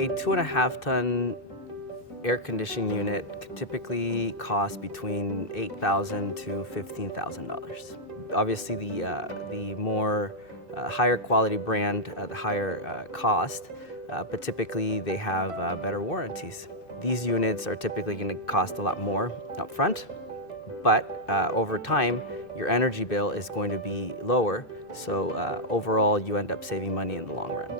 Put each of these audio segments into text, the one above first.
A 2.5-ton air conditioning unit could typically cost between $8,000 to $15,000. Obviously, the more higher quality brand, the higher cost, but typically they have better warranties. These units are typically going to cost a lot more up front, but over time, your energy bill is going to be lower, so overall you end up saving money in the long run.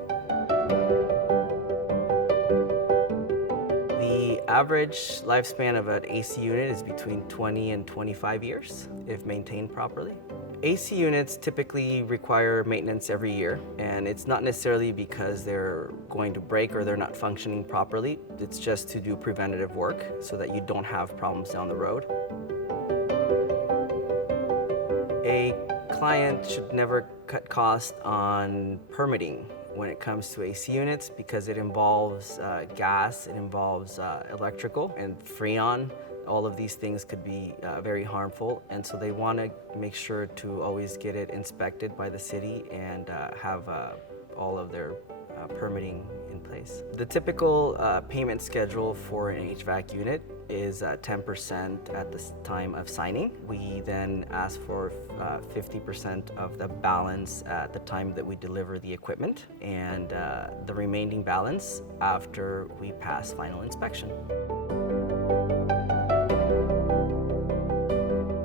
The average lifespan of an AC unit is between 20 and 25 years if maintained properly. AC units typically require maintenance every year, and it's not necessarily because they're going to break or they're not functioning properly. It's just to do preventative work so that you don't have problems down the road. A client should never cut costs on permitting when it comes to AC units because it involves gas, it involves electrical and freon. All of these things could be very harmful, and so they want to make sure to always get it inspected by the city and have all of their permitting in place. The typical payment schedule for an HVAC unit is 10% at the time of signing. We then ask for 50% of the balance at the time that we deliver the equipment, and the remaining balance after we pass final inspection.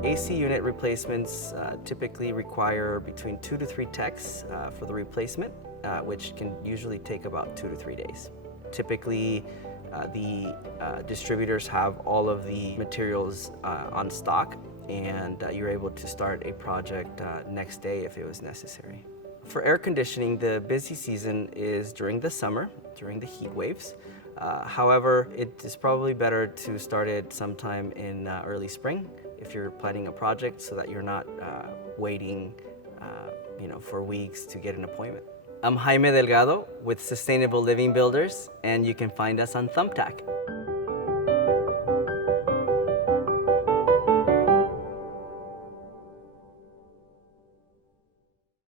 AC unit replacements typically require between 2 to 3 techs for the replacement, which can usually take about 2 to 3 days. Typically, the distributors have all of the materials on stock, and you're able to start a project next day if it was necessary. For air conditioning, the busy season is during the summer, during the heat waves. However, it is probably better to start it sometime in early spring if you're planning a project, so that you're not waiting for weeks to get an appointment. I'm Jaime Delgado with Sustainable Living Builders, and you can find us on Thumbtack.